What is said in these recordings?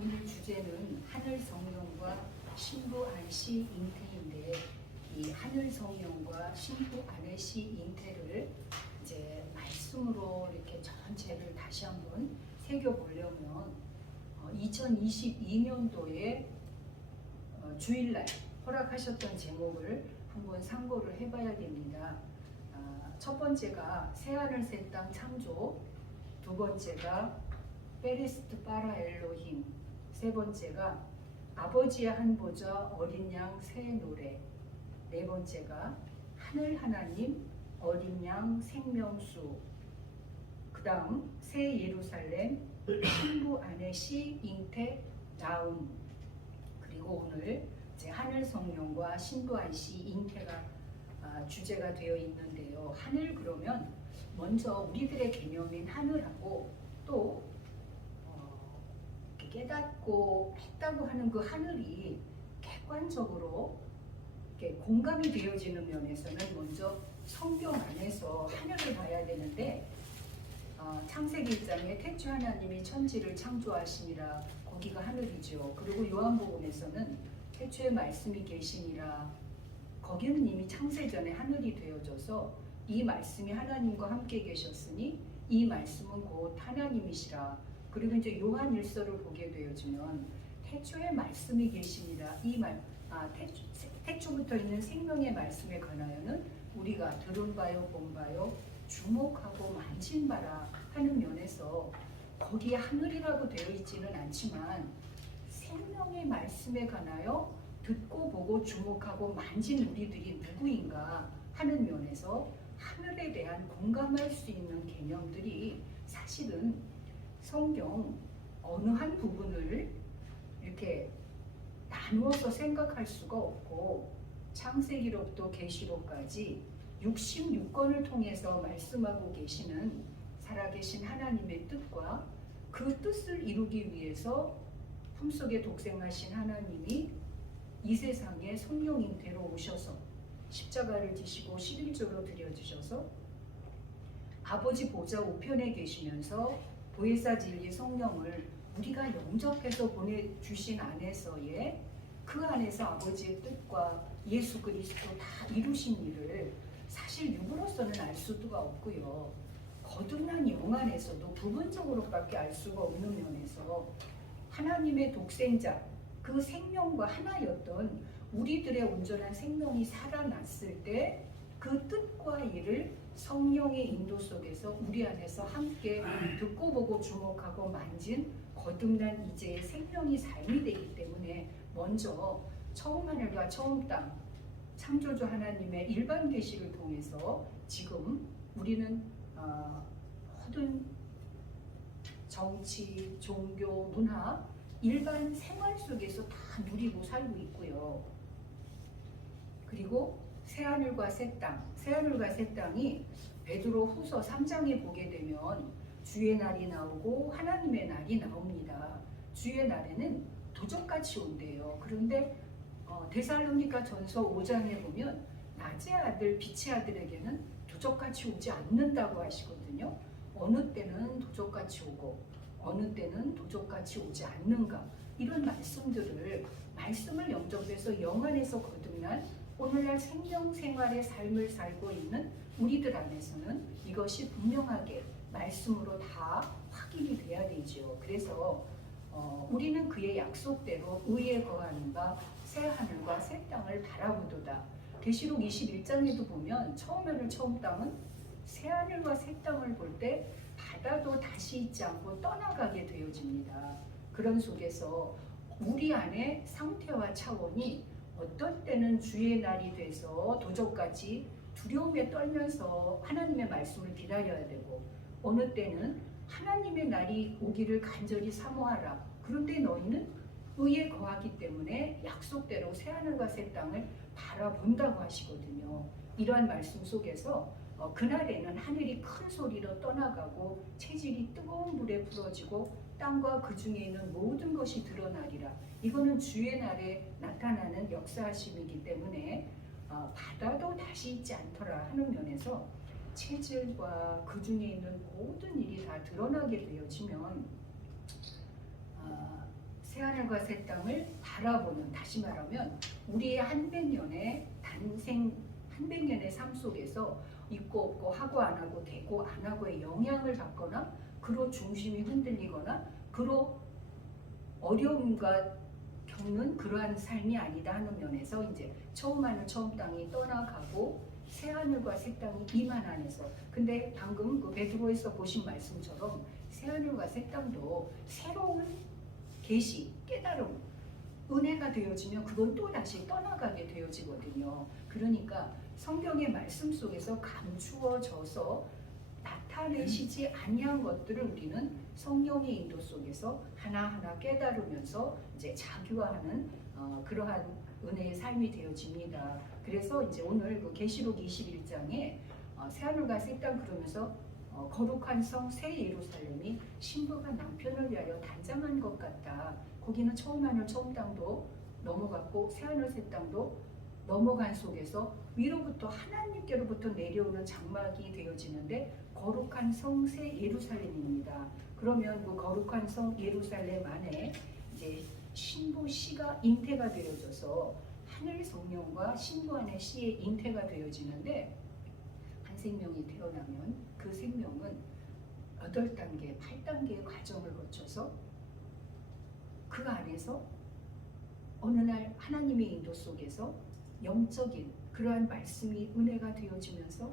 오늘 주제는 하늘 성령과 신부 안시 잉태인데, 이 하늘 성령과 신부 안시 잉태를 이제 말씀으로 이렇게 전체를 다시 한번 새겨보려면 2022년도에 주일날 허락하셨던 제목을 한번 상고를 해봐야 됩니다. 첫 번째가 새하늘 새 땅 창조, 두 번째가 페리스트 파라 엘로힘, 세 번째가 아버지의 한 보좌 어린 양 새 노래, 네 번째가 하늘 하나님 어린 양 생명수, 그 다음 새 예루살렘 신부 안에시 잉태 나움, 그리고 오늘 이제 하늘 성령과 신부 안시 잉태가 주제가 되어 있는데요. 하늘 그러면 먼저 우리들의 개념인 하늘하고 또 깨닫고 했다고 하는 그 하늘이 객관적으로 공감이 되어지는 면에서는 먼저 성경 안에서 하늘을 봐야 되는데, 창세기 1장에 태초 하나님이 천지를 창조하시니라, 거기가 하늘이죠. 그리고 요한복음에서는 태초에 말씀이 계시니라, 거기는 이미 창세전에 하늘이 되어져서 이 말씀이 하나님과 함께 계셨으니 이 말씀은 곧 하나님이시라. 그리고 이제 요한 1서를 보게 되어지면 태초에 말씀이 계시니라, 이 말 태초부터 있는 생명의 말씀에 관하여는 우리가 들은 바요 본 바요 주목하고 만진 바라 하는 면에서 거기에 하늘이라고 되어 있지는 않지만 생명의 말씀에 관하여 듣고 보고 주목하고 만진 우리들이 누구인가 하는 면에서 하늘에 대한 공감할 수 있는 개념들이 사실은 성경 어느 한 부분을 이렇게 나누어서 생각할 수가 없고, 창세기로부터 계시록까지 66권을 통해서 말씀하고 계시는 살아계신 하나님의 뜻과 그 뜻을 이루기 위해서 품속에 독생하신 하나님이 이 세상에 성령 잉태로 오셔서 십자가를 지시고 11조로 드려주셔서 아버지 보좌 우편에 계시면서 보혜사 진리 성령을 우리가 영접해서 보내주신 안에서의 그 안에서 아버지의 뜻과 예수 그리스도 다 이루신 일을 사실 육으로서는 알 수가 없고요. 거듭난 영 안에서도 부분적으로밖에 알 수가 없는 면에서 하나님의 독생자, 그 생명과 하나였던 우리들의 온전한 생명이 살아났을 때 그 뜻과 일을 성령의 인도 속에서 우리 안에서 함께 듣고 보고 주목하고 만진 거듭난 이제의 생명이 삶이 되기 때문에 먼저 처음 하늘과 처음 땅 창조주 하나님의 일반 계시를 통해서 지금 우리는 모든 정치, 종교, 문화, 일반 생활 속에서 다 누리고 살고 있고요. 그리고 새하늘과 새 땅, 새하늘과 새 땅이 베드로 후서 3장에 보게 되면 주의 날이 나오고 하나님의 날이 나옵니다. 주의 날에는 도적같이 온대요. 그런데 데살로니가 전서 5장에 보면 낮의 아들, 빛의 아들에게는 도적같이 오지 않는다고 하시거든요. 어느 때는 도적같이 오고 어느 때는 도적같이 오지 않는가, 이런 말씀을 영접해서 영 안에서 거듭난 오늘날 생명생활의 삶을 살고 있는 우리들 안에서는 이것이 분명하게 말씀으로 다 확인이 돼야 되죠. 그래서 우리는 그의 약속대로 의에 거하는 바 새 하늘과 새 땅을 바라보도다. 계시록 21장에도 보면 처음 하늘 처음 땅은 새 하늘과 새 땅을 볼 때 바다도 다시 있지 않고 떠나가게 되어집니다. 그런 속에서 우리 안에 상태와 차원이 어떤 때는 주의 날이 돼서 도적같이 두려움에 떨면서 하나님의 말씀을 기다려야 되고, 어느 때는 하나님의 날이 오기를 간절히 사모하라, 그런데 너희는 의에 거하기 때문에 약속대로 새하늘과 새 땅을 바라본다고 하시거든요. 이러한 말씀 속에서 그날에는 하늘이 큰 소리로 떠나가고 체질이 뜨거운 불에 부러지고 땅과 그 중에 있는 모든 것이 드러나리라. 이거는 주의 날에 나타나는 역사하심이기 때문에 바다도 다시 있지 않더라 하는 면에서 체질과 그 중에 있는 모든 일이 다 드러나게 되어지면 새하늘과 새 땅을 바라보는, 다시 말하면 우리의 한백년의 삶 속에서 있고 없고 하고 안 하고 되고 안 하고의 영향을 받거나 그로 중심이 흔들리거나 그로 어려움과 겪는 그러한 삶이 아니다 하는 면에서 이제 처음 하늘 처음 땅이 떠나가고 새 하늘과 새 땅이 이만 안에서, 근데 방금 그 베드로에서 보신 말씀처럼 새 하늘과 새 땅도 새로운 계시, 깨달음, 은혜가 되어지면 그건 또 다시 떠나가게 되어지거든요. 그러니까 성경의 말씀 속에서 감추어져서 나타내시지 아니한 것들을 우리는 성령의 인도 속에서 하나하나 깨달으면서 이제 자기화하는 그러한 은혜의 삶이 되어집니다. 그래서 이제 오늘 그 계시록 21장에 새하늘과 새 땅 그러면서 거룩한 성 새 예루살렘이 신부가 남편을 위하여 단장한 것 같다. 거기는 처음 하늘 처음 땅도 넘어갔고 새 하늘 새 땅도 넘어간 속에서 위로부터 하나님께로부터 내려오는 장막이 되어지는데 거룩한 성 새 예루살렘입니다. 그러면 그 거룩한 성 예루살렘 안에 이제 신부 씨가 잉태가 되어져서 하늘 성령과 신부 안의 씨의 잉태가 되어지는데, 한 생명이 태어나면 그 생명은 8단계, 8단계의 과정을 거쳐서 그 안에서 어느 날 하나님의 인도 속에서 영적인 그러한 말씀이 은혜가 되어지면서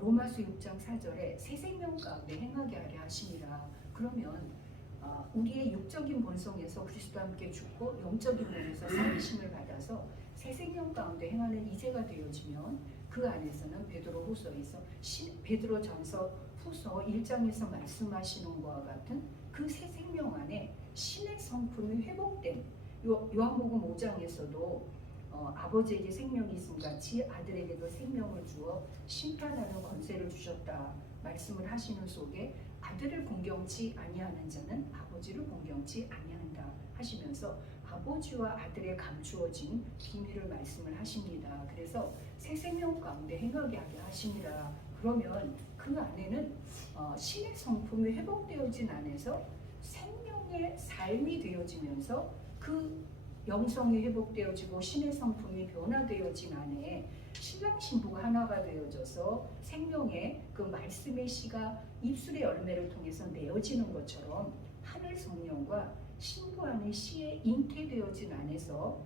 로마서 6장 4절에 새 생명 가운데 행하게 하려 하심이라. 그러면 우리의 육적인 본성에서 그리스도와 함께 죽고 영적인 면에서 살리심을 받아서 새 생명 가운데 행하는 이제가 되어지면 그 안에서는 베드로전서 후서 1장에서 말씀하시는 것과 같은 그 새 생명 안에 신의 성품이 회복된, 요한복음 5장에서도 아버지에게 생명이 있음 같이 아들에게도 생명을 주어 심판하는 권세를 주셨다 말씀을 하시는 속에 아들을 공경치 아니하는 자는 아버지를 공경치 아니한다 하시면서 아버지와 아들에 감추어진 비밀을 말씀을 하십니다. 그래서 새 생명 가운데 행하게 하게 하십니다. 그러면 그 안에는 신의 성품이 회복되어진 안에서 생명의 삶이 되어지면서 그 영성이 회복되어지고 신의 성품이 변화되어진 안에 신랑 신부가 하나가 되어져서 생명의 그 말씀의 씨가 입술의 열매를 통해서 내어지는 것처럼 하늘 성령과 신부 안의 씨에 잉태되어진 안에서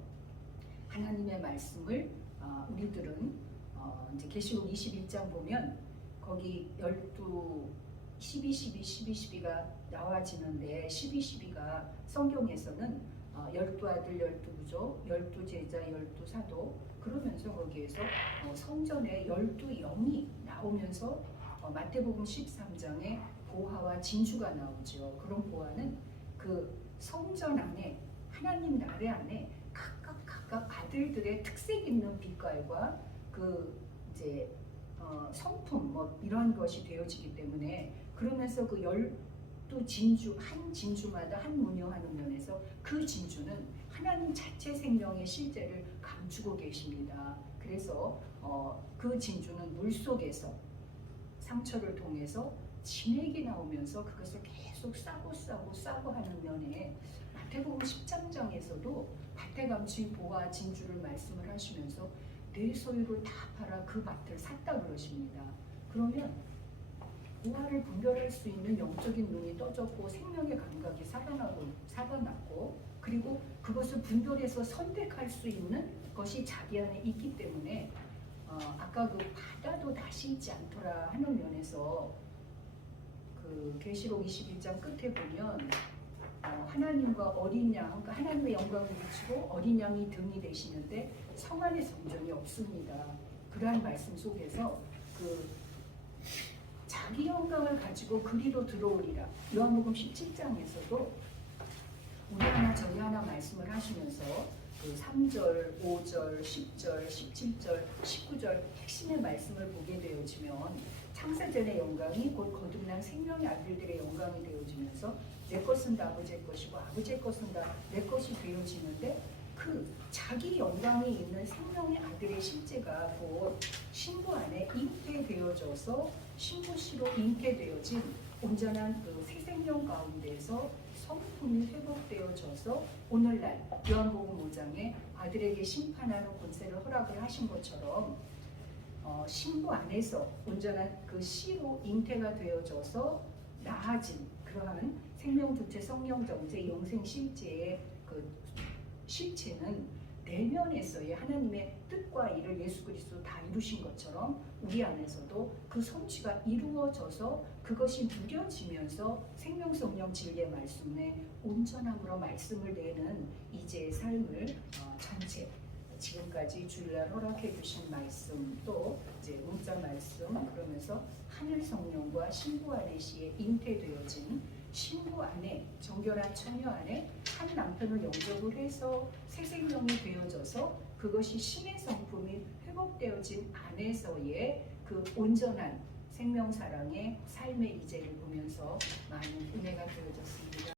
하나님의 말씀을 우리들은 이제 계시록 21장 보면 거기 12, 12가 나와지는데 12가 성경에서는 12아들, 12부족, 12제자, 12사도 그러면서 거기에서 성전에 12영이 나오면서 마태복음 13장에 보화와 진주가 나오죠. 그런 보화는 그 성전 안에 하나님 나라 안에 각각 아들들의 특색 있는 빛깔과 그 이제 성품 뭐 이런 것이 되어지기 때문에, 그러면서 그 12진주 한 진주마다 한 문여하는 면에서 그 진주는 하나님 자체 생명의 실제를 감추고 계십니다. 그래서 그 진주는 물 속에서 상처를 통해서 진액이 나오면서 그것을 계속 싸고 하는 면에 마태복음 13장에서도 밭에 감춘 보화 진주를 말씀을 하시면서 내 소유를 다 팔아 그 밭을 샀다 그러십니다. 그러면 보화를 분별할 수 있는 영적인 눈이 떠졌고 생명의 감각이 살아났고 그리고 그것을 분별해서 선택할 수 있는 것이 자기 안에 있기 때문에 아까 그 바다도 다시 있지 않더라 하는 면에서 그 계시록 21장 끝에 보면 하나님과 어린 양, 그러니까 하나님의 영광을 비추고 어린 양이 등이 되시는데 성 안에 성전이 없습니다. 그러한 말씀 속에서 그 자기 영광을 가지고 그리로 들어오리라. 요한복음 17장에서도 우리 하나 저희 하나 말씀을 하시면서 그 3절, 5절, 10절, 17절, 19절 핵심의 말씀을 보게 되어지면 창세전의 영광이 곧 거듭난 생명의 아들들의 영광이 되어지면서 내 것은 다 아버지의 것이고 아버지의 것은 다 내 것이 되어지는데 그 자기 영광이 있는 생명의 아들의 실제가 곧 신부 안에 잉태되어져서 신부시로 잉태되어진 온전한 그 새 생명 가운데에서 성품이 회복되어져서 오늘날 요한복음 5장에 아들에게 심판하는 권세를 허락을 하신 것처럼 신부 안에서 온전한 그 씨로 잉태가 되어져서 나아진 그러한 생명주체, 성령정체, 영생실제의 그 실체는 내면에서의 하나님의 뜻과 일을 예수 그리스도 다 이루신 것처럼 우리 안에서도 그 성취가 이루어져서 그것이 누려지면서 생명, 성령, 진리의 말씀에 온전함으로 말씀을 내는 이제의 삶을 전체 지금까지 주일날 허락해 주신 말씀 또 이제 문자 말씀 그러면서 하늘 성령과 신부 안에 시에 잉태되어진 신부 안에 정결한 처녀 안에 한 남편을 영접을 해서 새 생명이 되어져서 그것이 신의 성품이 회복되어진 안에서의 그 온전한 생명 사랑의 삶의 이제를 보면서 많은 은혜가 되어졌습니다.